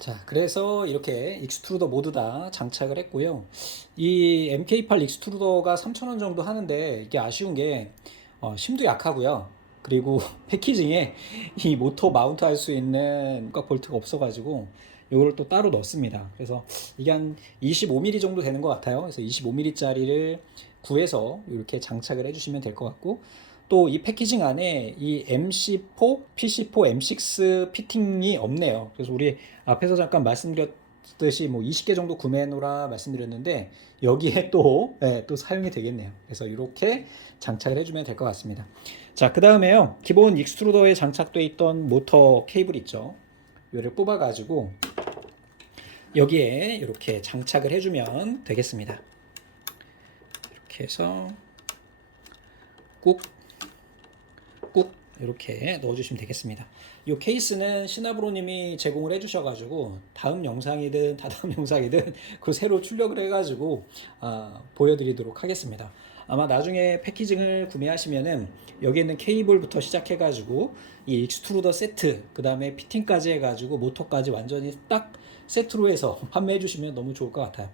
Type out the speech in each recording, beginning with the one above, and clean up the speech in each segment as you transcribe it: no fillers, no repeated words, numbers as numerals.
자, 그래서 이렇게 익스트루더 모두 다 장착을 했고요. 이 MK8 익스트루더가 3,000원 정도 하는데 이게 아쉬운 게 힘도 약하고요. 그리고 패키징에 이 모터 마운트 할 수 있는 꽉 볼트가 없어가지고 이거를 또 따로 넣습니다. 그래서 이게 한 25mm 정도 되는 것 같아요. 그래서 25mm짜리를 구해서 이렇게 장착을 해주시면 될 것 같고, 또 이 패키징 안에 이 MC4, PC4, M6 피팅이 없네요. 그래서 우리 앞에서 잠깐 말씀드렸듯이 뭐 20개 정도 구매해 놓으라 말씀드렸는데 여기에 또, 네, 또 사용이 되겠네요. 그래서 이렇게 장착을 해주면 될 것 같습니다. 자, 그 다음에요. 기본 익스트루더에 장착되어 있던 모터 케이블 있죠. 이를 뽑아 가지고 여기에 이렇게 장착을 해주면 되겠습니다. 이렇게 해서 꾹 이렇게 넣어주시면 되겠습니다. 이 케이스는 시나브로님이 제공을 해주셔가지고 다음 영상이든 다다음 영상이든 그 새로 출력을 해가지고 보여드리도록 하겠습니다. 아마 나중에 패키징을 구매하시면은 여기 있는 케이블부터 시작해가지고 이 익스트루더 세트, 그 다음에 피팅까지 해가지고 모터까지 완전히 딱 세트로 해서 판매해 주시면 너무 좋을 것 같아요.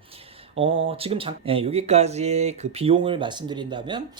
지금 여기까지 그 비용을 말씀드린다면,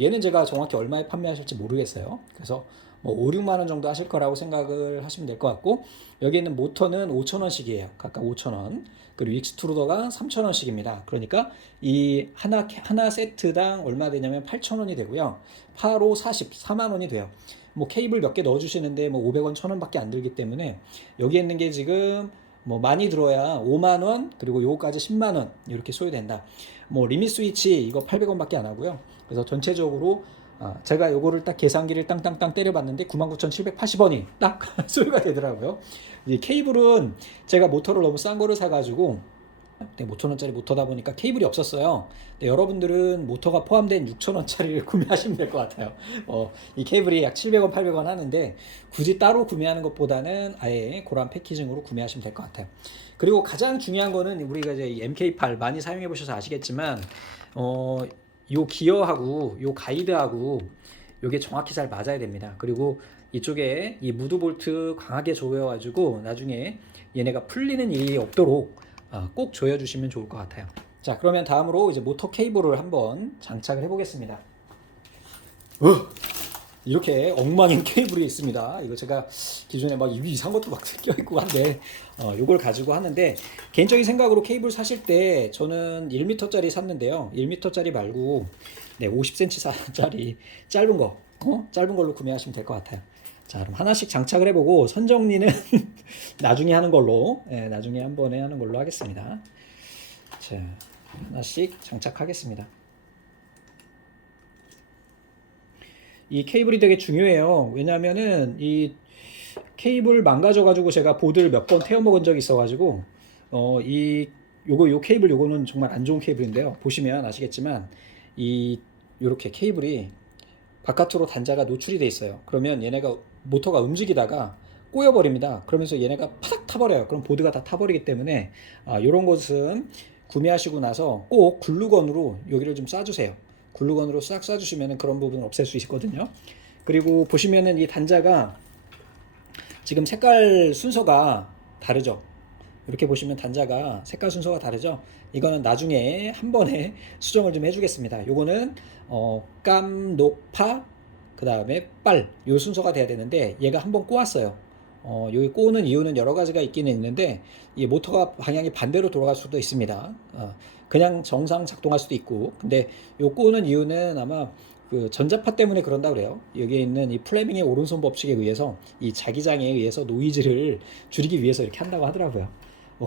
얘는 제가 정확히 얼마에 판매하실지 모르겠어요. 그래서 뭐 5, 6만 원 정도 하실 거라고 생각을 하시면 될 것 같고, 여기 있는 모터는 5,000원씩이에요. 각각 5,000원. 그리고 익스트루더가 3,000원씩입니다. 그러니까 이 하나 세트당 얼마 되냐면 8,000원이 되고요. 8, 5, 40, 4만 원이 돼요. 뭐 케이블 몇 개 넣어주시는데 뭐 500원, 1,000원밖에 안 들기 때문에 여기 있는 게 지금 뭐 많이 들어야 5만 원, 그리고 요거까지 10만 원 이렇게 소요된다. 뭐 리밋 스위치 이거 800원밖에 안 하고요. 그래서 전체적으로 제가 요거를 딱 계산기를 땅땅땅 때려봤는데 99,780원이 딱 소요가 되더라고요. 이 케이블은 제가 모터를 너무 싼 거를 사가지고 5,000원짜리 모터다 보니까 케이블이 없었어요. 근데 여러분들은 모터가 포함된 6,000원짜리를 구매하시면 될 것 같아요. 이 케이블이 약 700원, 800원 하는데 굳이 따로 구매하는 것보다는 아예 그런 패키징으로 구매하시면 될 것 같아요. 그리고 가장 중요한 거는 우리가 이제 MK8 많이 사용해 보셔서 아시겠지만, 요 기어하고 요 가이드하고 요게 정확히 잘 맞아야 됩니다. 그리고 이쪽에 이 무드 볼트 강하게 조여가지고 나중에 얘네가 풀리는 일이 없도록 꼭 조여주시면 좋을 것 같아요. 자, 그러면 다음으로 이제 모터 케이블을 한번 장착을 해보겠습니다. 이렇게 엉망인 케이블이 있습니다. 이거 제가 기존에 막 이상한 것도 막 껴있고 한데, 요걸 가지고 하는데, 개인적인 생각으로 케이블 사실 때 저는 1m짜리 샀는데요. 1m짜리 말고, 네, 50cm짜리 짧은 거, 짧은 걸로 구매하시면 될 것 같아요. 자, 그럼 하나씩 장착을 해보고, 선정리는 나중에 하는 걸로, 나중에 한 번에 하는 걸로 하겠습니다. 자, 하나씩 장착하겠습니다. 이 케이블이 되게 중요해요. 왜냐면은 이 케이블 망가져가지고 제가 보드를 몇 번 태워먹은 적이 있어가지고, 요 케이블 요거는 정말 안 좋은 케이블인데요. 보시면 아시겠지만, 요렇게 케이블이 바깥으로 단자가 노출이 돼 있어요. 그러면 얘네가 모터가 움직이다가 꼬여버립니다. 그러면서 얘네가 파닥 타버려요. 그럼 보드가 다 타버리기 때문에 이런 것은 구매하시고 나서 꼭 글루건으로 여기를 좀 쏴주세요. 글루건으로 싹 쏴주시면 그런 부분을 없앨 수 있거든요. 그리고 보시면은 이 단자가 지금 색깔 순서가 다르죠. 이렇게 보시면 단자가 색깔 순서가 다르죠. 이거는 나중에 한 번에 수정을 좀 해주겠습니다. 요거는 깜, 녹, 파, 그 다음에 빨, 요 순서가 돼야 되는데 얘가 한 번 꼬았어요. 여기 꼬는 이유는 여러 가지가 있기는 있는데 이 모터가 방향이 반대로 돌아갈 수도 있습니다. 그냥 정상 작동할 수도 있고, 근데 요 꼬는 이유는 아마 그 전자파 때문에 그런다 그래요. 여기에 있는 이 플레밍의 오른손 법칙에 의해서 이 자기장에 의해서 노이즈를 줄이기 위해서 이렇게 한다고 하더라고요.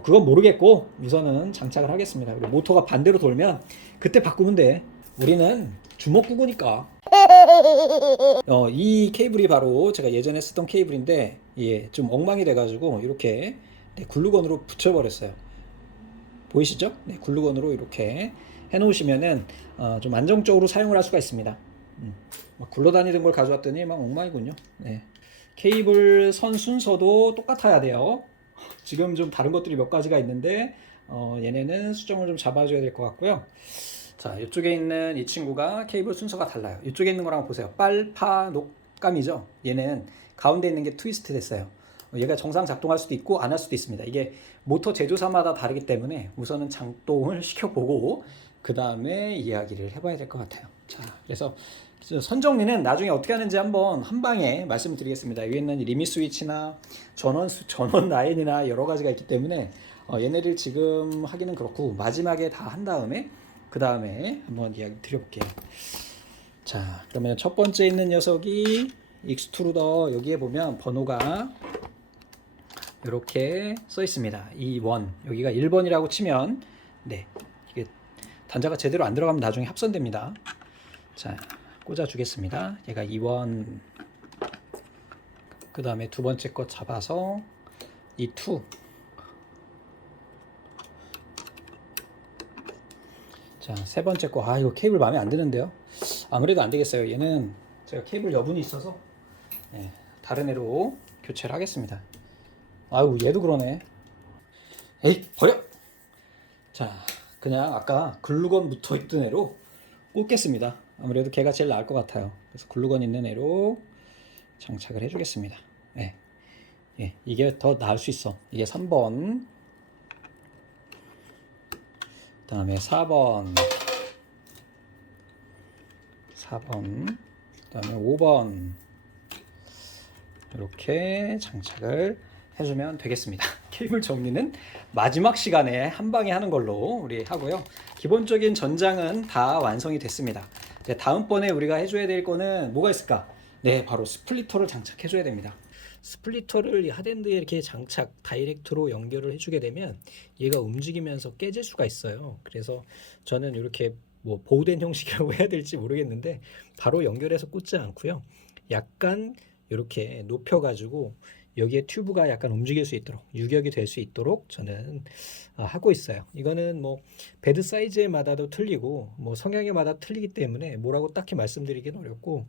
그건 모르겠고 우선은 장착을 하겠습니다. 그리고 모터가 반대로 돌면 그때 바꾸면 돼. 우리는 주먹구구니까. 이 케이블이 바로 제가 예전에 쓰던 케이블인데, 예, 좀 엉망이 돼가지고 이렇게 글루건으로 붙여버렸어요. 보이시죠? 네, 글루건으로 이렇게 해놓으시면은 좀 안정적으로 사용을 할 수가 있습니다. 막 굴러다니던 걸 가져왔더니 막 엉망이군요. 네. 케이블 선 순서도 똑같아야 돼요. 지금 좀 다른 것들이 몇 가지가 있는데 얘네는 수정을 좀 잡아줘야 될 것 같고요. 자, 이쪽에 있는 이 친구가 케이블 순서가 달라요. 이쪽에 있는 거랑 보세요. 빨, 파, 녹감이죠. 얘는 가운데 있는 게 트위스트 됐어요. 얘가 정상 작동할 수도 있고 안 할 수도 있습니다. 이게 모터 제조사마다 다르기 때문에 우선은 작동을 시켜보고 그 다음에 이야기를 해봐야 될 것 같아요. 자, 그래서 선정리는 나중에 어떻게 하는지 한번 한 방에 말씀드리겠습니다. 위에는 리밋 스위치나 전원 라인이나 여러 가지가 있기 때문에 얘네를 지금 하기는 그렇고 마지막에 다 한 다음에 그 다음에 한번 이야기 드려볼게요. 자, 그러면 첫 번째 있는 녀석이 익스트루더. 여기에 보면 번호가 이렇게 써 있습니다. 2번. 여기가 1번이라고 치면 네, 이게 단자가 제대로 안 들어가면 나중에 합선됩니다. 자, 꽂아 주겠습니다. 얘가 2번. 그 다음에 두 번째 거 잡아서 이 2. 자, 세 번째 거. 이거 케이블 마음에 안 드는데요. 아무래도 안 되겠어요. 얘는 제가 케이블 여분이 있어서 네, 다른 애로 교체를 하겠습니다. 아유, 얘도 그러네. 에이, 버려! 자, 그냥 아까 글루건 붙어 있던 애로 꽂겠습니다. 아무래도 걔가 제일 나을 것 같아요. 그래서 글루건 있는 애로 장착을 해주겠습니다. 네. 예, 이게 더 나을 수 있어. 이게 3번. 그 다음에 4번. 그 다음에 5번. 이렇게 장착을 해주면 되겠습니다. 케이블 정리는 마지막 시간에 한 방에 하는 걸로 우리 하고요. 기본적인 전장은 다 완성이 됐습니다. 이제 다음번에 우리가 해줘야 될 거는 뭐가 있을까? 네, 바로 스플리터를 장착해줘야 됩니다. 스플리터를 하드엔드에 이렇게 장착 다이렉트로 연결을 해주게 되면 얘가 움직이면서 깨질 수가 있어요. 그래서 저는 이렇게 뭐 보호된 형식이라고 해야 될지 모르겠는데 바로 연결해서 꽂지 않고요. 약간 이렇게 높여가지고 여기에 튜브가 약간 움직일 수 있도록 유격이 될 수 있도록 저는 하고 있어요. 이거는 뭐 베드 사이즈마다도 틀리고 뭐 성향에마다 틀리기 때문에 뭐라고 딱히 말씀드리기는 어렵고,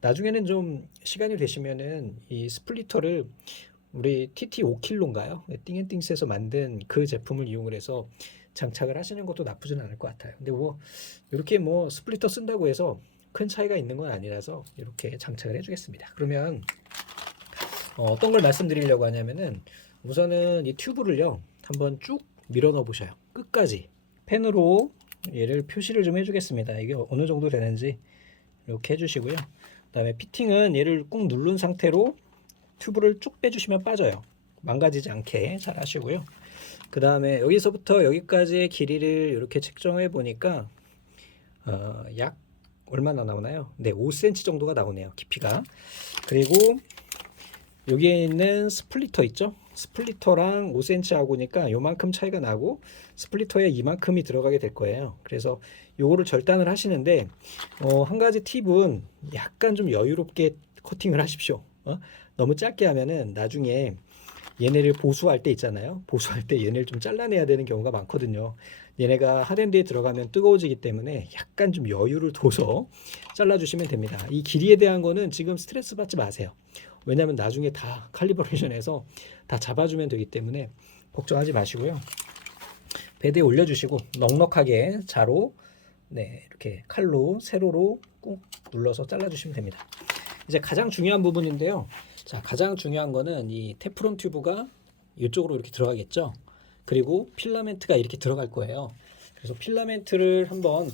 나중에는 좀 시간이 되시면은 이 스플리터를 우리 TT 5킬로인가요? 띵앤띵스에서 만든 그 제품을 이용을 해서 장착을 하시는 것도 나쁘진 않을 것 같아요. 근데 뭐 이렇게 뭐 스플리터 쓴다고 해서 큰 차이가 있는 건 아니라서 이렇게 장착을 해주겠습니다. 그러면 어떤 걸 말씀드리려고 하냐면은 우선은 이 튜브를요 한번 쭉 밀어 넣어 보셔요. 끝까지 펜으로 얘를 표시를 좀 해주겠습니다. 이게 어느 정도 되는지 이렇게 해주시고요. 그 다음에 피팅은 얘를 꾹 누른 상태로 튜브를 쭉 빼주시면 빠져요. 망가지지 않게 잘 하시고요. 그 다음에 여기서부터 여기까지의 길이를 이렇게 측정해 보니까 약 얼마나 나오나요? 네, 5cm 정도가 나오네요. 깊이가. 그리고 여기에 있는 스플리터 있죠? 스플리터랑 5cm 하고니까 요만큼 차이가 나고 스플리터에 이만큼이 들어가게 될 거예요. 그래서 요거를 절단을 하시는데 한 가지 팁은 약간 좀 여유롭게 커팅을 하십시오. 너무 짧게 하면은 나중에 얘네를 보수할 때 있잖아요. 보수할 때 얘네를 좀 잘라내야 되는 경우가 많거든요. 얘네가 하드엔드에 들어가면 뜨거워지기 때문에 약간 좀 여유를 둬서 잘라주시면 됩니다. 이 길이에 대한 거는 지금 스트레스 받지 마세요. 왜냐하면 나중에 다 칼리버레이션해서 다 잡아주면 되기 때문에 걱정하지 마시고요. 베드에 올려주시고 넉넉하게 자로 네, 이렇게 칼로 세로로 꾹 눌러서 잘라주시면 됩니다. 이제 가장 중요한 부분인데요. 자, 가장 중요한 거는 이 테프론 튜브가 이쪽으로 이렇게 들어가겠죠. 그리고 필라멘트가 이렇게 들어갈 거예요. 그래서 필라멘트를 한번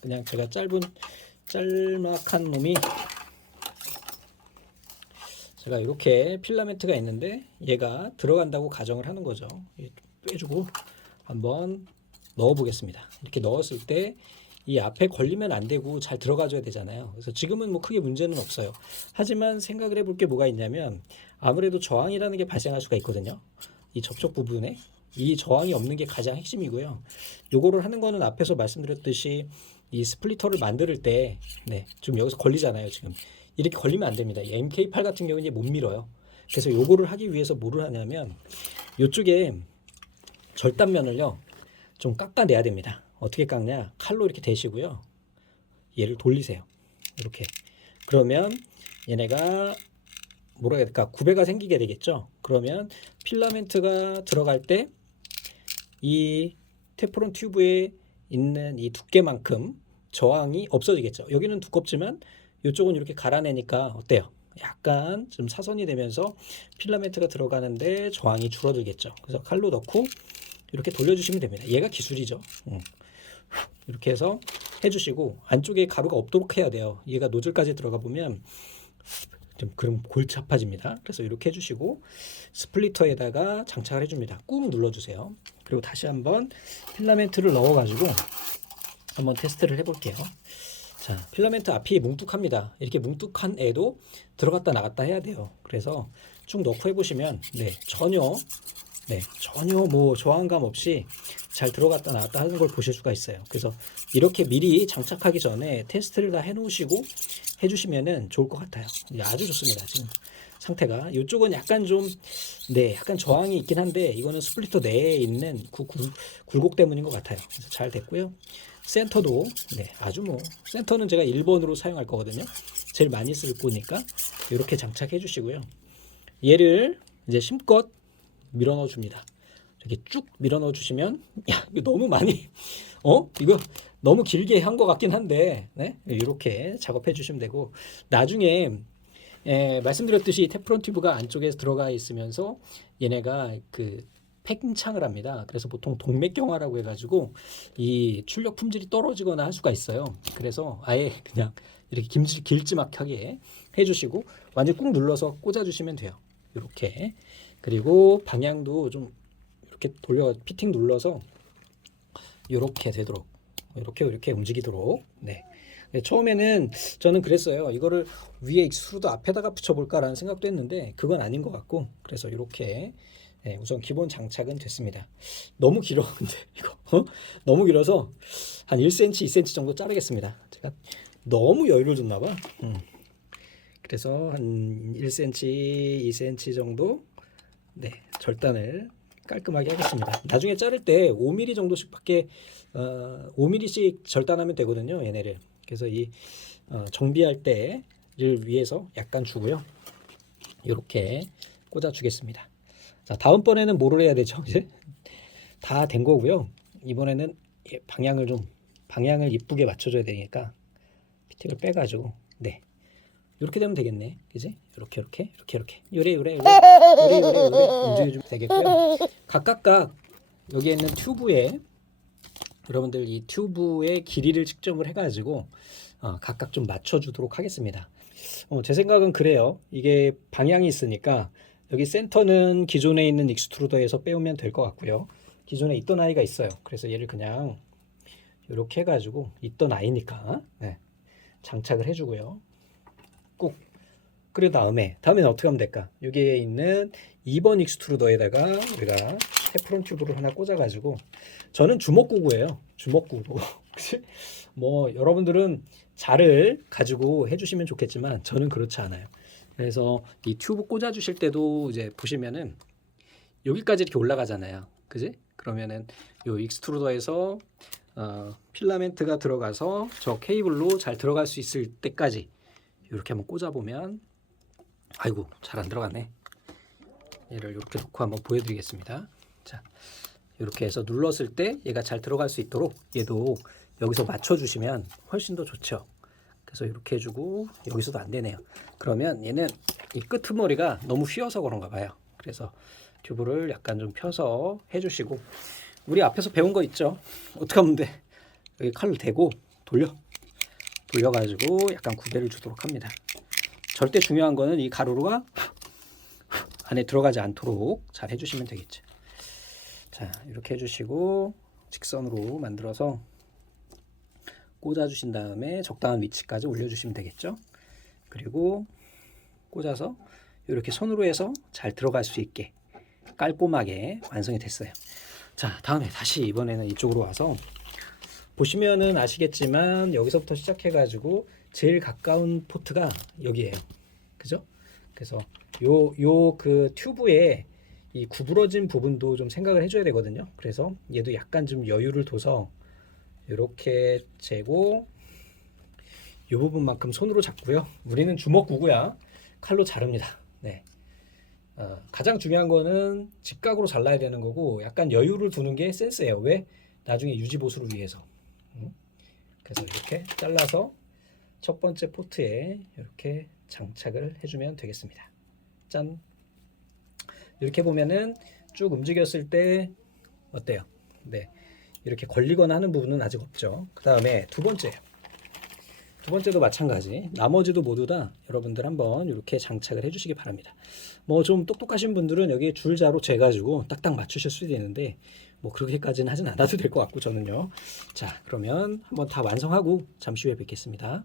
그냥 제가 짤막한 놈이 제가 이렇게 필라멘트가 있는데 얘가 들어간다고 가정을 하는 거죠. 빼주고 한번 넣어 보겠습니다. 이렇게 넣었을 때 이 앞에 걸리면 안 되고 잘 들어가줘야 되잖아요. 그래서 지금은 뭐 크게 문제는 없어요. 하지만 생각을 해볼 게 뭐가 있냐면 아무래도 저항이라는 게 발생할 수가 있거든요. 이 접촉 부분에 이 저항이 없는 게 가장 핵심이고요. 요거를 하는 거는 앞에서 말씀드렸듯이 이 스플리터를 만들 때 네, 좀 여기서 걸리잖아요. 지금 이렇게 걸리면 안 됩니다. 이 MK8 같은 경우는 이제 못 밀어요. 그래서 요거를 하기 위해서 뭐를 하냐면 요쪽에 절단면을요 좀 깎아내야 됩니다. 어떻게 깎냐? 칼로 이렇게 대시고요. 얘를 돌리세요. 이렇게. 그러면 얘네가 뭐라 해야 될까? 구배가 생기게 되겠죠. 그러면 필라멘트가 들어갈 때 이 테프론 튜브에 있는 이 두께만큼 저항이 없어지겠죠. 여기는 두껍지만 이쪽은 이렇게 갈아내니까 어때요? 약간 좀 사선이 되면서 필라멘트가 들어가는데 저항이 줄어들겠죠. 그래서 칼로 넣고 이렇게 돌려주시면 됩니다. 얘가 기술이죠. 이렇게 해서 해주시고 안쪽에 가루가 없도록 해야 돼요. 얘가 노즐까지 들어가 보면 좀 그럼 골치 아파집니다. 그래서 이렇게 해주시고 스플리터에다가 장착을 해줍니다. 꾹 눌러주세요. 그리고 다시 한번 필라멘트를 넣어가지고 한번 테스트를 해볼게요. 자, 필라멘트 앞이 뭉툭합니다. 이렇게 뭉툭한 애도 들어갔다 나갔다 해야 돼요. 그래서 쭉 넣고 해보시면 전혀 뭐 저항감 없이 잘 들어갔다 나갔다 하는 걸 보실 수가 있어요. 그래서 이렇게 미리 장착하기 전에 테스트를 다 해놓으시고 해주시면은 좋을 것 같아요. 아주 좋습니다. 지금 상태가 이쪽은 약간 좀 약간 저항이 있긴 한데 이거는 스플리터 내에 있는 굴곡 때문인 것 같아요. 그래서 잘 됐고요. 센터도 아주 센터는 제가 1번으로 사용할 거거든요. 제일 많이 쓸 거니까 이렇게 장착해 주시고요. 얘를 이제 심껏 밀어 넣어 줍니다. 이렇게 쭉 밀어 넣어 주시면 이거 너무 많이 이거 너무 길게 한 것 같긴 한데 이렇게 작업해 주시면 되고 나중에 말씀드렸듯이 테프론 튜브가 안쪽에 들어가 있으면서 얘네가 그 팽창을 합니다. 그래서 보통 동맥경화라고 해가지고 이 출력 품질이 떨어지거나 할 수가 있어요. 그래서 아예 그냥 이렇게 길지막하게 해주시고 완전 꾹 눌러서 꽂아주시면 돼요. 이렇게. 그리고 방향도 좀 이렇게 돌려 피팅 눌러서 이렇게 되도록 이렇게 움직이도록. 처음에는 저는 그랬어요. 이거를 위에 익스트루더 앞에다가 붙여볼까라는 생각도 했는데 그건 아닌 것 같고 그래서 이렇게 우선 기본 장착은 됐습니다. 너무 길어 근데 이거 너무 길어서 한 1cm, 2cm 정도 자르겠습니다. 제가 너무 여유를 줬나봐. 그래서 한 1cm, 2cm 정도 절단을 깔끔하게 하겠습니다. 나중에 자를 때 5mm 정도씩밖에 5mm씩 절단하면 되거든요. 얘네를. 그래서 이 정비할 때를 위해서 약간 주고요. 이렇게 꽂아 주겠습니다. 자, 다음번에는 뭐를 해야 되죠? 이제 다 된 거고요. 이번에는 방향을 이쁘게 맞춰줘야 되니까 피팅을 빼가지고 이렇게 되면 되겠네, 그지? 이렇게 요래 움직여주면 되겠고요. 각각 여기에 있는 튜브에 여러분들 이 튜브의 길이를 측정을 해가지고 각각 좀 맞춰주도록 하겠습니다. 제 생각은 그래요. 이게 방향이 있으니까 여기 센터는 기존에 있는 익스트루더에서 빼오면 될 것 같고요. 기존에 있던 아이가 있어요. 그래서 얘를 그냥 이렇게 해가지고 있던 아이니까 장착을 해주고요. 꾹. 그리고 다음에는 어떻게 하면 될까? 여기에 있는 2번 익스트루더에다가 우리가 테프론 튜브를 하나 꽂아가지고 저는 주먹구구예요. 주먹구구. 뭐 여러분들은 자를 가지고 해주시면 좋겠지만 저는 그렇지 않아요. 그래서 이 튜브 꽂아주실 때도 이제 보시면은 여기까지 이렇게 올라가잖아요. 그지? 그러면은 요 익스트루더에서 필라멘트가 들어가서 저 케이블로 잘 들어갈 수 있을 때까지 이렇게 한번 꽂아보면 아이고 잘 안 들어갔네. 얘를 이렇게 놓고 한번 보여드리겠습니다. 자, 이렇게 해서 눌렀을 때 얘가 잘 들어갈 수 있도록 얘도 여기서 맞춰주시면 훨씬 더 좋죠. 그래서 이렇게 해주고 여기서도 안 되네요. 그러면 얘는 이 끄트머리가 너무 휘어서 그런가 봐요. 그래서 튜브를 약간 좀 펴서 해주시고 우리 앞에서 배운 거 있죠? 어떻게 하면 돼? 여기 칼로 대고 돌려가지고 약간 구배를 주도록 합니다. 절대 중요한 거는 이 가루가 안에 들어가지 않도록 잘 해주시면 되겠죠. 자, 이렇게 해주시고 직선으로 만들어서 꽂아주신 다음에 적당한 위치까지 올려주시면 되겠죠. 그리고 꽂아서 이렇게 손으로 해서 잘 들어갈 수 있게 깔끔하게 완성이 됐어요. 자, 다음에 다시 이번에는 이쪽으로 와서 보시면은 아시겠지만 여기서부터 시작해가지고 제일 가까운 포트가 여기에요. 그죠? 그래서 요 그 튜브에 이 구부러진 부분도 좀 생각을 해줘야 되거든요. 그래서 얘도 약간 좀 여유를 둬서 이렇게 재고 이 부분만큼 손으로 잡고요. 우리는 주먹구구야. 칼로 자릅니다. 가장 중요한 거는 직각으로 잘라야 되는 거고 약간 여유를 두는 게 센스예요. 왜? 나중에 유지보수를 위해서. 그래서 이렇게 잘라서 첫 번째 포트에 이렇게 장착을 해주면 되겠습니다. 짠. 이렇게 보면은 쭉 움직였을 때 어때요? 네, 이렇게 걸리거나 하는 부분은 아직 없죠. 그 다음에 두 번째도 마찬가지. 나머지도 모두 다 여러분들 한번 이렇게 장착을 해주시기 바랍니다. 뭐 좀 똑똑하신 분들은 여기 줄자로 재가지고 딱딱 맞추실 수도 있는데 뭐 그렇게까지는 하진 않아도 될 것 같고 저는요. 자, 그러면 한번 다 완성하고 잠시 후에 뵙겠습니다.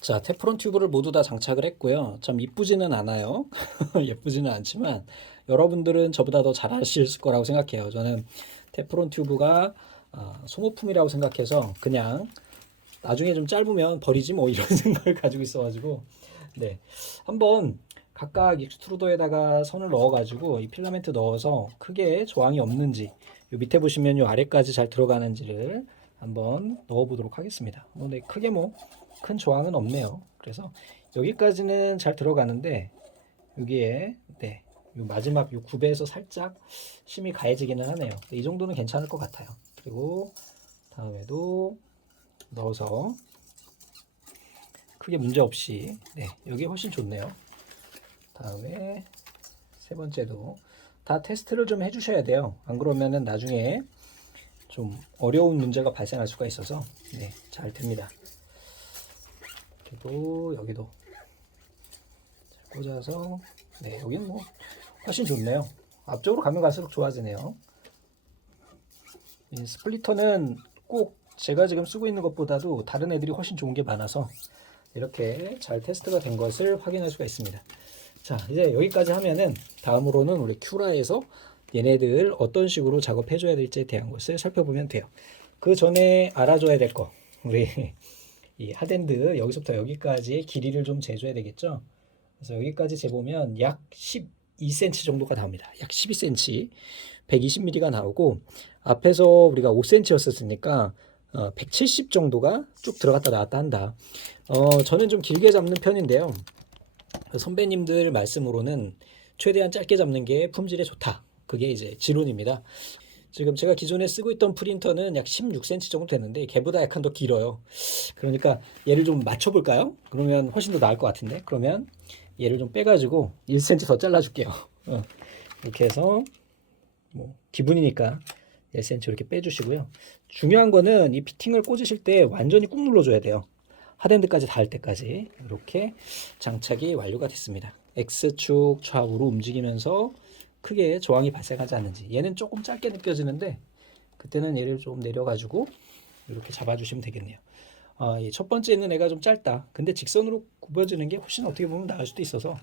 자, 테프론 튜브를 모두 다 장착을 했고요. 참 이쁘지는 않아요. 예쁘지는 않지만 여러분들은 저보다 더 잘 하실 거라고 생각해요. 저는 테프론 튜브가 소모품이라고 생각해서 그냥 나중에 좀 짧으면 버리지 뭐 이런 생각을 가지고 있어가지고 네, 한번 각각 익스트루더에다가 선을 넣어가지고 이 필라멘트 넣어서 크게 조항이 없는지 요 밑에 보시면 요 아래까지 잘 들어가는지를 한번 넣어보도록 하겠습니다. 네, 크게 뭐 큰 조항은 없네요. 그래서 여기까지는 잘 들어가는데 여기에 네, 요 마지막 요 굽에서 살짝 심이 가해지기는 하네요. 이 정도는 괜찮을 것 같아요. 그리고 다음에도 넣어서 크게 문제 없이 네, 여기 훨씬 좋네요. 다음에 세 번째도 다 테스트를 좀 해주셔야 돼요. 안 그러면은 나중에 좀 어려운 문제가 발생할 수가 있어서 네, 잘 됩니다. 그리고 여기도 잘 꽂아서 네, 여기는 뭐 훨씬 좋네요. 앞쪽으로 가면 갈수록 좋아지네요. 이 스플리터는 꼭 제가 지금 쓰고 있는 것보다도 다른 애들이 훨씬 좋은 게 많아서 이렇게 잘 테스트가 된 것을 확인할 수가 있습니다. 자, 이제 여기까지 하면은 다음으로는 우리 큐라에서 얘네들 어떤 식으로 작업해 줘야 될지에 대한 것을 살펴보면 돼요. 그 전에 알아줘야 될 거, 우리 이 핫핸드 여기서부터 여기까지의 길이를 좀 재줘야 되겠죠. 그래서 여기까지 재보면 약 12cm 정도가 나옵니다. 약 12cm, 120mm가 나오고 앞에서 우리가 5cm였었으니까 170 정도가 쭉 들어갔다 나왔다 한다. 저는 좀 길게 잡는 편인데요. 선배님들 말씀으로는 최대한 짧게 잡는 게 품질에 좋다. 그게 이제 지론입니다. 지금 제가 기존에 쓰고 있던 프린터는 약 16cm 정도 되는데 걔보다 약간 더 길어요. 그러니까 얘를 좀 맞춰볼까요? 그러면 훨씬 더 나을 것 같은데. 그러면 얘를 좀 빼가지고 1cm 더 잘라줄게요. 이렇게 해서 뭐 기분이니까 1cm 이렇게 빼주시고요. 중요한 거는 이 피팅을 꽂으실 때 완전히 꾹 눌러줘야 돼요. 핫핸드까지 닿을 때까지 이렇게 장착이 완료가 됐습니다. X축 좌우로 움직이면서 크게 저항이 발생하지 않는지. 얘는 조금 짧게 느껴지는데 그때는 얘를 좀 내려가지고 이렇게 잡아주시면 되겠네요. 이 첫 번째 있는 애가 좀 짧다. 근데 직선으로 굽어지는 게 훨씬 어떻게 보면 나을 수도 있어서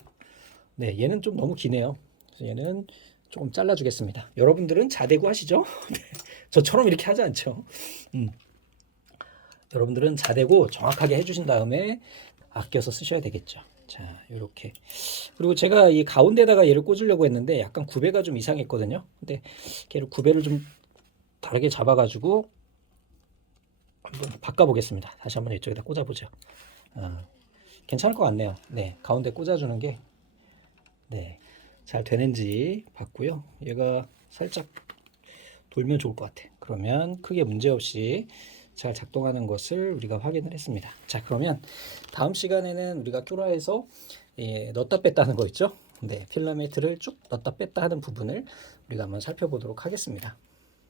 네, 얘는 좀 너무 기네요. 그래서 얘는 조금 잘라주겠습니다. 여러분들은 자대구 하시죠? 저처럼 이렇게 하지 않죠. 여러분들은 자대고 정확하게 해주신 다음에 아껴서 쓰셔야 되겠죠. 자, 이렇게. 그리고 제가 이 가운데다가 얘를 꽂으려고 했는데 약간 구배가 좀 이상했거든요. 근데 걔를 구배를 좀 다르게 잡아가지고 한번 바꿔보겠습니다. 다시 한번 이쪽에다 꽂아보죠. 괜찮을 것 같네요. 네, 가운데 꽂아주는 게 네, 잘 되는지 봤고요. 얘가 살짝 돌면 좋을 것 같아. 그러면 크게 문제없이 잘 작동하는 것을 우리가 확인을 했습니다. 자, 그러면 다음 시간에는 우리가 큐라에서 넣었다 뺐다 하는 거 있죠? 네, 필라멘트를 쭉 넣었다 뺐다 하는 부분을 우리가 한번 살펴보도록 하겠습니다.